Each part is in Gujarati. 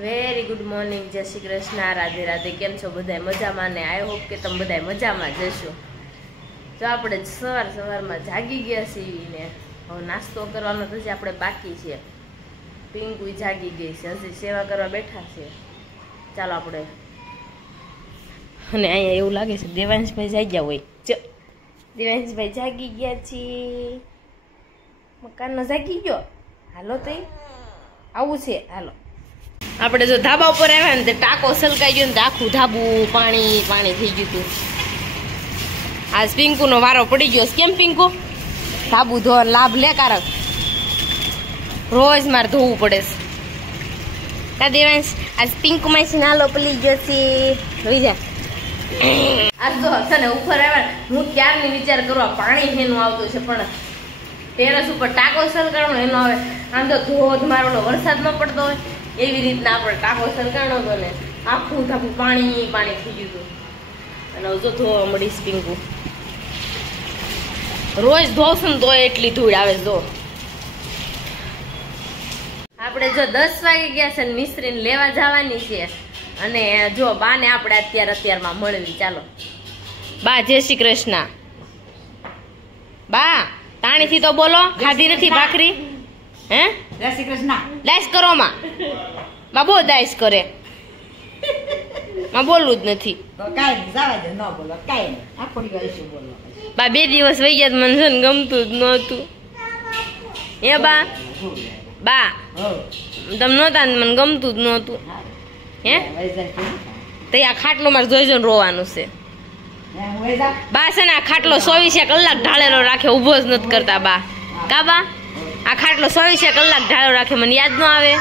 વેરી ગુડ મોર્નિંગ, જય શ્રી કૃષ્ણ, રાધે રાધે. કેમ છો બધા? મજામાં ને? આઈ હોપ કે તમે બધા મજામાં જશો. જો આપણે સવારમાં જાગી ગયા છીએ ને હવે નાસ્તો કરવાનો તો આપણે બાકી છે. પિંકુ જાગી ગઈ છે, હજી સેવા કરવા બેઠા છે. ચાલો આપણે. અને અહીંયા એવું લાગે છે દેવાંશભાઈ જાગ્યા હોય. દેવાંશભાઈ જાગી ગયા છીએ. મકાનનો જાગી ગયો. હાલો તો આવું છે. હાલો આપણે જો ધાબા ઉપર આવ્યા ને ટાંકો સલકાઈ ગયો ને આખું ધાબું પાણી પાણી થઈ ગયું હતું. આજ પિંકુ નો વારો પડી ગયો. કેમ પિંકુ? ધાબુ ધોવા લાભ લે કારક રોજ મારે ધોવું પડે છે. કા દેવાંશ આજ પિંકુ માં નાલો પડી ગયો છે. લઈ જા. આજ તો છે ને ઉપર આવ્યા હું ક્યારની વિચાર કરવા પાણી એનું આવતું છે પણ ટેરેસ ઉપર ટાંકો સલકાણો એનો આવે. આમ તો ધોધ મારો વરસાદ ન પડતો હોય એવી રીતના આપણે ટાંકો સલકાણો હતો ને આખું ધાબું પાણી પાણી થઈ ગયું હતું. અને જો ધોવા મળીશ પિંકુ. રોજ ધોશું ને તો એટલી ધૂળ આવે. જો આપણે જો 10 વાગે ગયા છે ને મિસ્ત્રીને લેવા જવાની છે. અને જો બા ને આપણે અત્યારમાં મળવી. ચાલો બા, જય શ્રી કૃષ્ણ. બા તાણીથી તો બોલો. ખાધી નથી ભાખરી? હે જય શ્રી કૃષ્ણ. દાઈસ કરો માં. બા બહુ દાઈસ કરે. માં બોલવું જ નથી. બા 2 દિવસ વહી ગયા મને છે ને ગમતું જ નહોતું. એ બા બા તમે નહોતા ને મને ગમતું જ નહોતું. હે તો આ ખાટલો મારે જોઈજો ને રોવાનું છે. બા છે ને આ ખાટલો 24 કલાક ઢાળેલો રાખે, ઉભો જ નથી કરતા બા. કા બા આ ખાટલો 24 કલાક ઢાળેલો રાખે, મને યાદ ન આવે.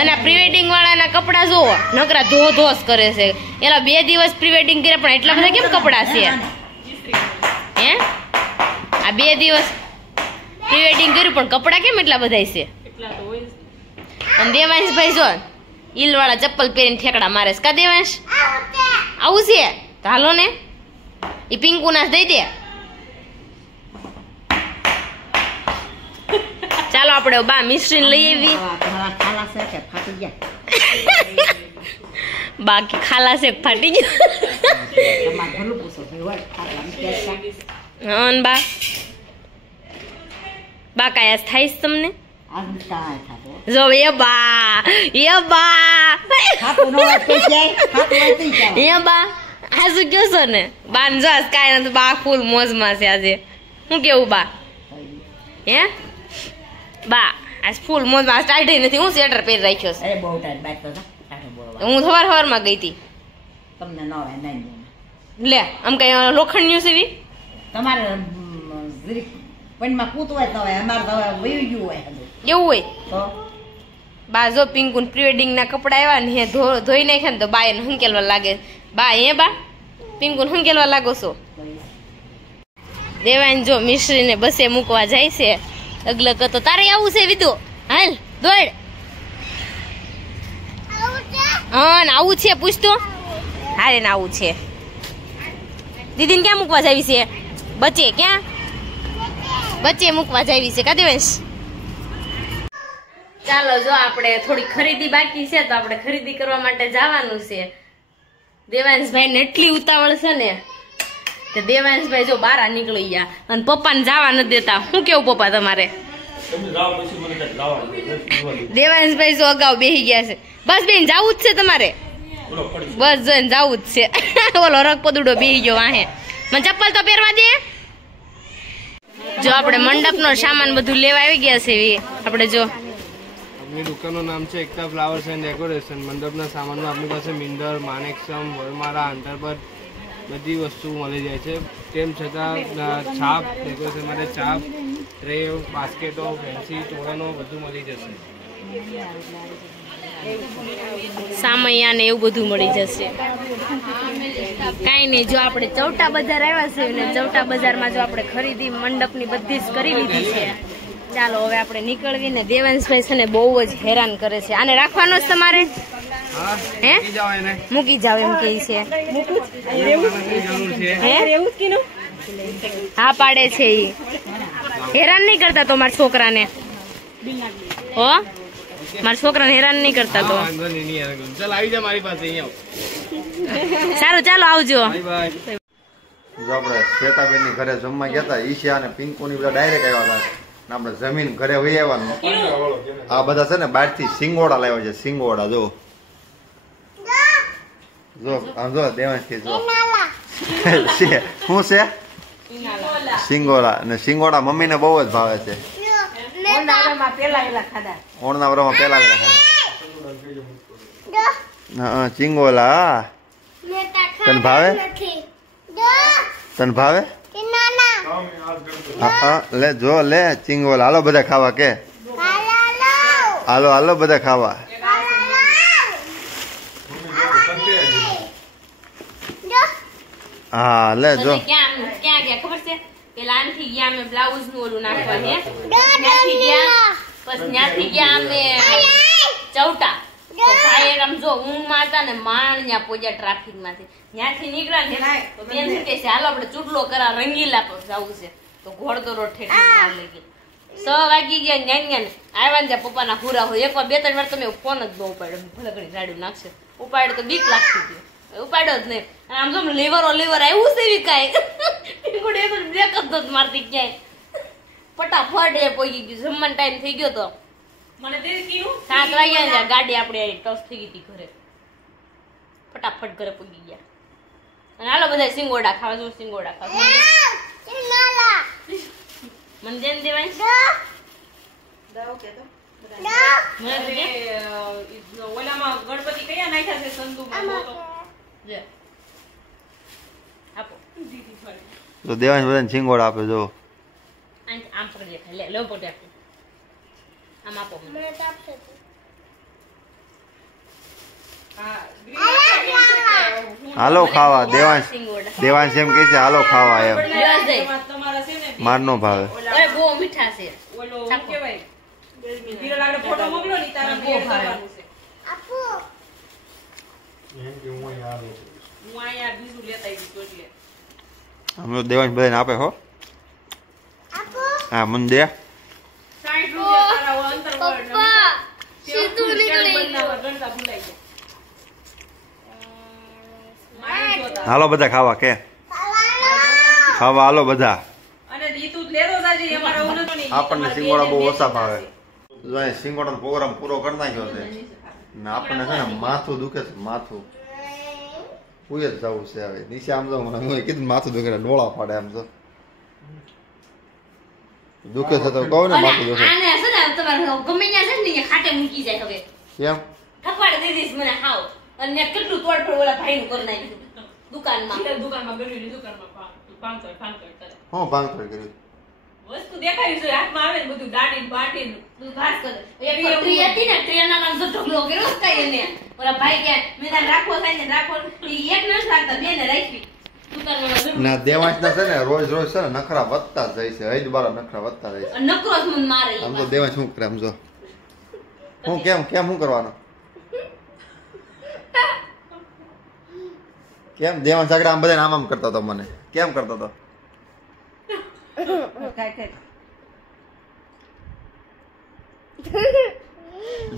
અને પ્રી વેડિંગ વાળાના કપડા જોવો નકરા ધોસ કરે છે. એલા 2 દિવસ પ્રી વેડિંગ કર્યા પણ એટલા બધા કેમ કપડા છે? હે આ 2 દિવસ પ્રી વેડિંગ કર્યું પણ કપડા કેમ એટલા બધા છે? અને દેવાંશભાઈ જો ઈલ વાળા ચપ્પલ પહેરીને ઠેકડા મારે છે. કા દેવાંશ આવું છે? તો હાલો ને એ પિંકુ ના દઈ દે. ચાલો આપણે બા મિસ્ત્રીને લઈ આવી. બાકી ખાલા છે ફાટી ગયો. હા બા બા કાયા થાય છે તમને? જો એ બા આ શું કયો છો ને બા ને? જસ કાંઈ નથી બા, ફૂલ મોજમાં છે આજે. શું કેવું બા? હે બા આજ ફૂલ મોજમાં. ટાઈટ નથી, હું સ્વેટર પહેરી રાખ્યો છે. હું સવારમાં ગઈ હતી. તમને લે આમ કઈ લોખંડ સીવી તમારે એવું હોય. બા જો પિંકુ પ્રી વેડિંગ ના કપડા આવ્યા ને હે ધોઈ નાખ્યા ને તો બા એને હંકેલવા લાગે. બા હે બા પિંકુ હંકેલવા લાગો છો. દેવાન જો મિશ્રી ને બસે મૂકવા જાય છે. અગલક તો તારે આવું છે વિદુ? હાલ દોડ. હા ને આવું છે પૂછતો. હારે ને આવું છે. દીદીને ક્યાં મૂકવા જાવી છે? બચે ક્યાં? બચે મૂકવા જાવી છે. કા દેવાંશ? ચાલો જો આપણે થોડી ખરીદી બાકી છે તો આપણે ખરીદી કરવા માટે જવાનું છે. દેવાંશભાઈ ને એટલી ઉતાવળ છે ને તે દેવાંશભાઈ જો બહાર નીકળી ગયા અને પપ્પાને જવા નથી દેતા. શું કેવું પપ્પા તમારે? દેવાંશભાઈ જો અગાઉ બેસી ગયા છે. બસ બેન જવું જ છે તમારે? બસ જોઈને જવું જ છે. ઓલો રગપદુડો બેસી ગયો વાહે. મને ચપ્પલ તો પહેરવા દે. જો આપણે મંડપનો સામાન બધું લેવા આવી ગયા છે. આપણે જો આપની દુકાનનું નામ છે એકતા ફ્લાવર્સ એન્ડ ડેકોરેશન. મંડપના સામાનમાં આપણી પાસે મિંદર, માનેકસમ, વરમાળા, અંતરપટ બધી વસ્તુ મળી જાય છે. તેમ છતાં છાપ ડેકોરેશન માટે છાપ, ટ્રે, બાસ્કેટો, ફેન્સી તોરણો બધું મળી જશે. સામૈયા ને એવું બધું મળી જશે. કાંઈ નહીં, જો આપણે ચૌટા બજાર આવ્યા છે ને ચૌટા બજારમાં જો આપણે ખરીદી મંડપની બધી જ કરી લીધી છે. ચાલો હવે આપણે નીકળવીને. દેવાંશભાઈ છે ને બહુ જ હેરાન કરે છે. આને રાખવાનો જ તમારે? હે મૂકી જાવ એમ કે છે. હા પાડે છે. ઈ હેરાન નહીં કરતા તો મારા છોકરાને? હો મારા છોકરાને હેરાન નહીં કરતા તો વાંધો નહીં યાર. ચાલ આવી જા મારી પાસે અહીંયા. સારું ચાલો આવજો. Bye bye. જો આપણે શ્વેતાબેન ની ઘરે જમવા ગયા હતા, ઈશા અને પિંકુ ની બધા ડાયરેક્ટ આવ્યા હતા. ને આપણે જમીન ઘરે વહી આવવાનું. આ બધા છે ને બહાર થી સિંગોડા લાવ્યા છે. સિંગોડા જો જો આમ જો દેવાંશ કે જો શું છે સિંગોડા. અને સિંગોડા મમ્મી ને બહુ જ ભાવે છે. ઓણના વરમાં પેલા હા ચિંગોલા તને ભાવે? તને ભાવે? હા લે જો લે ચિંગોલા. હાલો બધા ખાવા કે હાલો હાલો બધા ખાવા. હા લે જો ક્યાં ગયા ખબર છે? પેલા આનથી ગયા અમે બ્લાઉઝ નું ઓલું નાખવા હે, ત્યાંથી ગયા પછી ત્યાંથી ગયા અમે ચૌટા. તો ભાઈ આમ જો ઊંઘમાં હતા ને માણ ત્યાં પોજા ટ્રાફિક માંથી ત્યાંથી નીકળ્યા ને તો બેન શું કે છે હાલો આપણે ચૂટલો કરા રંગીલા પર જવું છે. તો ઘોડદોરો ઠેઠ લઈ ગઈ 6 વાગી ગયા જ્ઞાન આવ્યા ને પપ્પાના હુરા હોય. એકવાર 2-3 વાર તમે ફોન જ બહુ ઉપાડ્યો. ભલે ઘડી રાડ્યું નાખશે ઉપાડ્યો તો બીક લાગતી હતી. ઉપાડ્યો જ નહીં. આમ જો લીવર આવ્યું છે કાંઈ બ્રેક જ નથી મારતી ક્યાંય. ફટાફટ એ પહોંચી ગયું. જમવાનો ટાઈમ થઈ ગયો તો મને 7 વાગ્યા ગાડી આપણે ટચ થઈ ગઈ હતી ઘરે. ફટાફટ ઘરે પહોંચી ગયા. અને હાલો બધા સિંગોડા ખાવા. જો સિંગોડા ખાવા મને જેમ દેવાય ઓલામાં ગણપતિ કયા નાખ્યા છે સંતુમાં આપો તો દેવાંશ બધાને સિંગોડા આપે જો. આમ પકડી લે લે પોતે આપો. આમ આપો હાલો ખાવા. દેવાંશ દેવાંશ એમ કે છે હાલો ખાવા એમ. તમારા છે ને માર નો ભાવે. ઓય બહુ મીઠા છે. ઓલો શું કહેવાય વિરલાનો ફોટો મોકલો ની તારા બહુ ભાવે. હું અહીંયા બીજું લેતા આવી એટલે અમે દેવાંશ બધાને આપે હો. હા મને દે. 60 રૂપિયા તારા અંતર પપ્પા સીધું નીકળી ગણતા ભૂલાઈ ગયા. હાલો બધા ખાવા કે ખાવા હાલો બધા. અને દીતું લેતો જાજી અમારા ઓલો તો નહીં. આપણને સિંગોડા બહુ ઓછા ભાવે. જો અહીં સિંગોડાનો પ્રોગ્રામ પૂરો કરી નાખ્યો છે ને આપણને છે ને માથું દુખે છે. માથું પૂય જ જવું છે હવે. નીચે આમ જો મને હું કીધું માથું દુખે ડોળા પાડે આમ જો દુખે છે તો કહું ને માથું દુખે. આને છે ને તમારે ગમે ત્યાં છે ને ખાટે મૂકી જાય હવે. કેમ ઠકવાડે દઈ દઈશ મને હાવ. અને કેટલું તોડફોડ ઓલા ભાઈનું કરી નાખ્યું દુકાનમાં. દુકાનમાં ગણ્યું દુકાનમાં 500 કરે હું ભાંગફોડ કર્યું. વસ્તુ દેખાય છે હાથમાં આવે ને બધું દાડી બાટી તું ઘાસ કર. એક ટ્રી હતી ને ટ્રેના નામ તો ઢગલો કર્યો જ કાંઈ એને. ઓલા ભાઈ કે મેં તારે રાખો થાય ને રાખો. ઈ એક નથી રાખતા બેને રાખી દુકાનમાં. ના દેવાંશ ના છે ને રોજ રોજ છે ને નખરા વધતા જ જાય છે. હૈદ બારા નખરા વધતા જાય છે. નકરો જ મને મારે ઈ આમ તો દેવાંશ શું કરે આમ જો હું કેમ શું કરવાનું કેમ દેવાંશ આગળ આમ બધા આમ કરતો હતો મને કેમ કરતો હતો.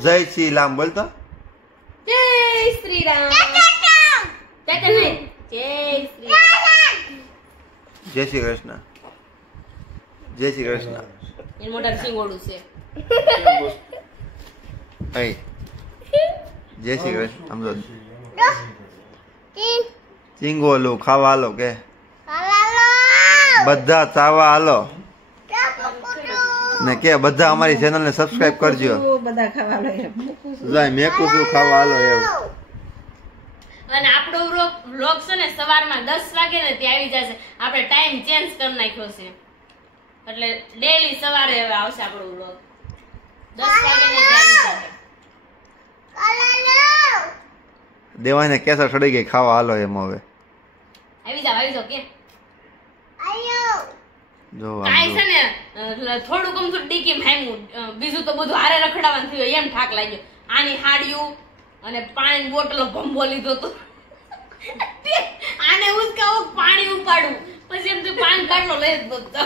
જય શ્રી રામ બોલતો. જય શ્રી રામ. ચાચા નહીં જય શ્રી રામ. જય શ્રી કૃષ્ણ. જય શ્રી કૃષ્ણ. એ મોટા સિંગોડું છે. અહીં જય શ્રી કૃષ્ણ. આમ જો ચિંગોલું ખાવા હાલો કે બધા ચાવા હાલો ને કે બધા અમારી ચેનલ ને સબસ્ક્રાઇબ કરજો. બધા ખાવા લો જાય મેકું છું ખાવા હાલો એવું. અને આપણો વ્લોગ છે ને સવારમાં 10 વાગે ને ત્યાં આવી જશે. આપણે ટાઈમ ચેન્જ કરી નાખ્યો છે એટલે ડેલી સવારે હવે આવશે આપણો વ્લોગ 10 વાગે ને ત્યાં આવી જશે. દેવાને કેસર ચડી ગઈ ખાવા હાલો એમ હવે આવી જાવ કે જો કાઈ છે ને થોડુંક અમથું ડીકી ભાંગ્યું. બીજું તો બધું હારે રખડાવાનું થયું એમ ઠાક લાગ્યો. આની હાડિયું અને પાણીની બોટલો ભંભો લીધો તો આને ઉસકાવો પાણી ઉપાડું પછી એમ તો પાન કાઢલો લઈ જ બધો.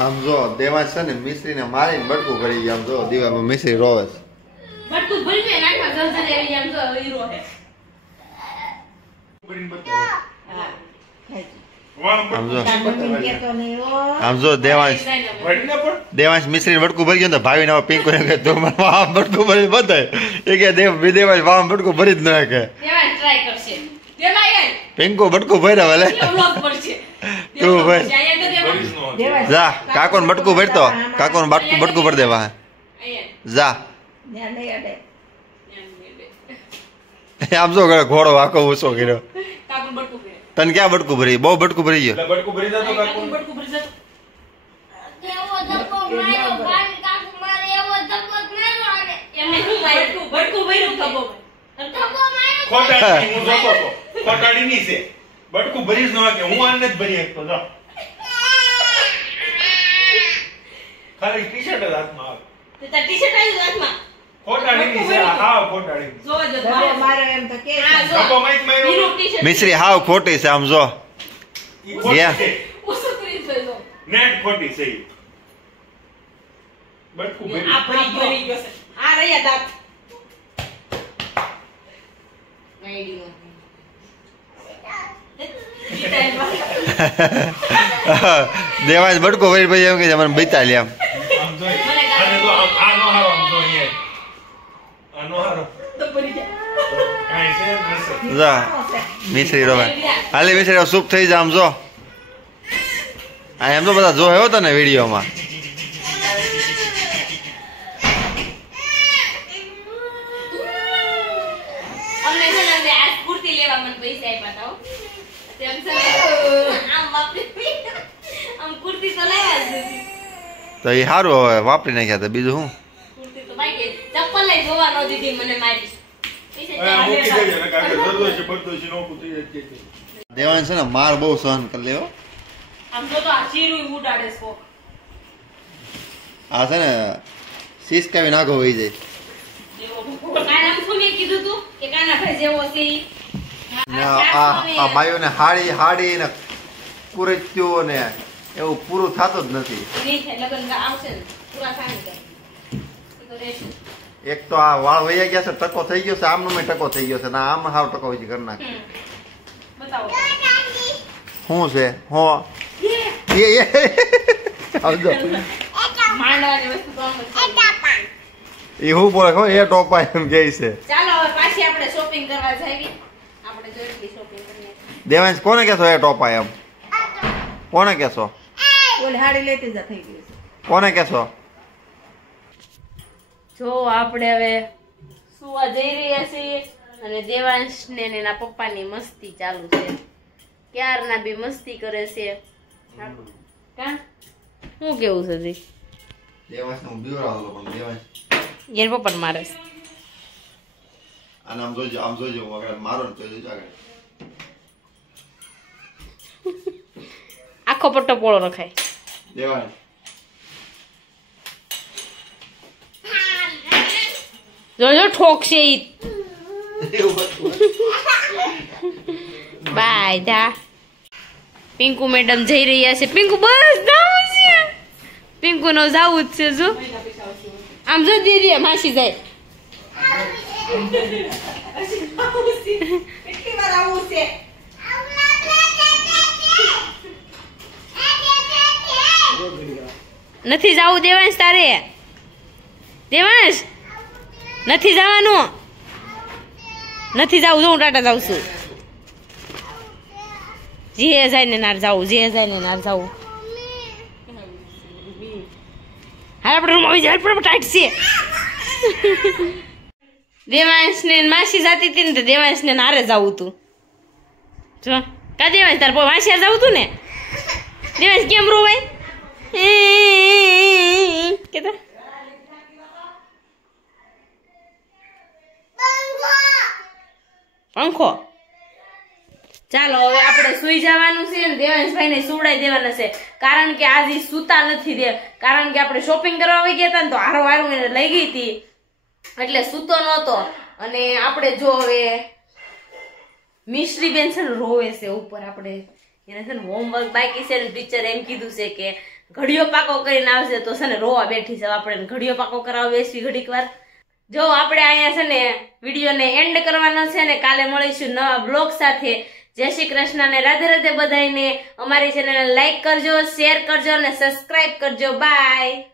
આમ જો દેવાંશ છે ને મિશ્રી ને મારીને બટકું ભરી ગયા. આમ જો દીવામાં મિશ્રી રોવે છે. બટકું ભરી દે નાખવા જલ્દી એવી આમ જો હીરો હે. આમ જો દેવાંશ મિશ્રી બટકું ભરી ગયો ને ભાઈ ને પિંકુ ને કે તું બટકું ભરી બતાય એ કે દેવાંશ વામ બટકું ભરી જ ન કે દેવાંશ ટ્રાય કરશે. દેવાય પિંકુ બટકું ભર્યા ભલે વ્લોગ પડશે. તું ભર અહીંયા જા કાકોને બટકું ભરતો કાકોને બટકું ભરી દેવા જા આમ જો ઘોડો આખો ઊંચો કર્યો. કાકુ બટકું ભરે. તને ક્યાં બટકું ભરી બહુ બટકું ભરી ગયો. બટકું ભરી જતો કાકુ. બટકું ભરી જતો. એવો ધક્કો માર્યો ભાઈ કાકુ મારે એવો ધક્કો જ માર્યો અને એમને શું માર્યું? બટકું ભર્યું ધક્કો. ધક્કો માર્યો ખોટાડી હું જોતો તો ખોટાડી ની છે બટકું ભરી જ ન કે હું આને જ ભરી શકતો જો ખાલી ટી-શર્ટ જ હાથમાં આવે તે તાર ટી-શર્ટ આવ્યું હાથમાં. ખોટાડી ની છે હા ખોટાડી જોવા જો ધક્કો માર્યો એમ તો કે હા જો ધક્કો માઈક માર્યો હીરો ટી-શર્ટ મિશ્રી હાવ ખોટી છે આમ જો ઈ ખોટી ગયા. છે ઓછું કરી જોઈ નેટ ખોટી છે ઈ. બટકું ભરી આ ભરી ગયો છે. આ રહ્યા દાંત. મેડીનો. દેવાંશ બટકું ભરી પછી એમ કે મને બતા લે આમ આમ જોઈ આને તો આ નો હારો આમ જો અહીંયા આ નો હારો તો ભરી ગયા. કાઈ છે નથી જા મિશ્રી રોવે હાલે મિશ્રી સૂપ થઈ જા આમ જો આ એમ તો બધા જોયો હતો ને વિડીયોમાં. અમને છે ને આ કુર્તી લેવા મને પૈસા આપ્યા હતા હો. તેમ છે ને આમ વાપરી આમ કુર્તી તો લાવ્યા જ નથી. તો એ સારું હવે વાપરી નાખ્યા તો બીજું શું. કુર્તી તો બાકી ચપ્પલ લઈ જોવા ન દીધી મને મારી. આ મૂકી દેજો ને કારણ કે દરરોજ છે બધું છે નોકું થઈ જાય છે દેવાંશ છે ને માર બહુ સહન કરી લેવો. આમ તો આ શીરું ઉડાડે છે. આ છે ને સિસકાવી નાખો વહી જાય. કાના શું મેં કીધું તું કે કાના ભાઈ જેવો છે ઈ. ને આ બાયોને હાડી ને કુરચ્યું ને એવું પૂરું થતું જ નથી. નહીં થાય લગન આવશે ને પૂરા થાય ને તો રહેશે. એક તો આ વાળ વૈયા ગયા છે ટકો થઈ ગયો છે આમનો મેં ટકો થઈ ગયો છે ને આમ હાવ ટકો હોય છે કરી નાખે. બતાવો. શું છે હો એ આવજો માંડવાની વસ્તુ તો આમ જ છે. એ હું બોલે ખબર એ ટોપા એમ કે છે. ચાલો હવે પાછી આપણે શોપિંગ કરવા જાવી. આપણે જોઈતી શોપિંગ કરીએ. દેવાંશ કોને કહેશો એ ટોપા એમ કોને કહેશો ઓલી હાડી લેતી જા થઈ ગઈ છે. કોને કહેશો. જો આપણે હવે સુવા જઈ રહ્યા છીએ અને દેવાંશ ને એના પપ્પાની મસ્તી ચાલુ છે. ક્યારના બી મસ્તી કરે છે. કા શું કેવું છે જી? દેવાંશ હું બીવરાવલો પણ દેવાંશ યાર પપ્પા મારે છે. અને આમ જોજો હું આગળ મારો ને તો જોજો આગળ. આખો પટ્ટો પોળો રખાય. દેવાંશ જોજો ઠોકશે ઈ. બાય તા પિંકુ મેડમ જઈ રહ્યા છે. પિંકુ બસ જાવું છે. પિંકુ નો જાવું જ છે. જો આમ જો દીદી માસી જાય. કેટલી વાર આવું છે નથી જાવું દેવાંશ તારે? દેવાંશ નથી જવાનું. નથી જાવું. જો હું ટાટા જાઉં છું. જે જાય ને નાર જાવું. જે જાય ને નાર જાવું. હાલ આપણે રૂમ આવી જાય પણ ટાઈટ છે. દેવાંશ ને માસી જાતી હતી ને તો દેવાંશ ને નારે જાવું તું. જો કા દેવાંશ તાર માસી જાવું તું ને. દેવાંશ કેમ રોવાય કેતા પંખો. ચાલો હવે આપણે સુઈ જવાનું છે ને દેવાંશભાઈ ને સુવડાઈ દેવાના છે. કારણ કે આજે સૂતા નથી દે. કારણ કે આપણે શોપિંગ કરવા આવી ગયા હતા ને તો હારો હારું એને લઈ ગઈ હતી એટલે સૂતો નહોતો. અને આપણે જો હવે મિશ્રી બેન છે ને રોવે છે ઉપર. આપણે એને છે ને હોમવર્ક બાકી છે ને ટીચર એમ કીધું છે કે ઘડીયો પાકો કરીને આવશે તો છે ને રોવા બેઠી છે. આપણે ઘડીયો પાકો કરાવવા બેસવી ઘડીક વાર. જો આપણે અહીંયા છે ને વિડીયોને એન્ડ કરવાનો છે ને કાલે મળીશું નવા બ્લોગ સાથે. જય શ્રી કૃષ્ણ ને રાધે રાધે બધાને. અમારી ચેનલને લાઈક કરજો, શેર કરજો અને સબસ્ક્રાઇબ કરજો. બાય.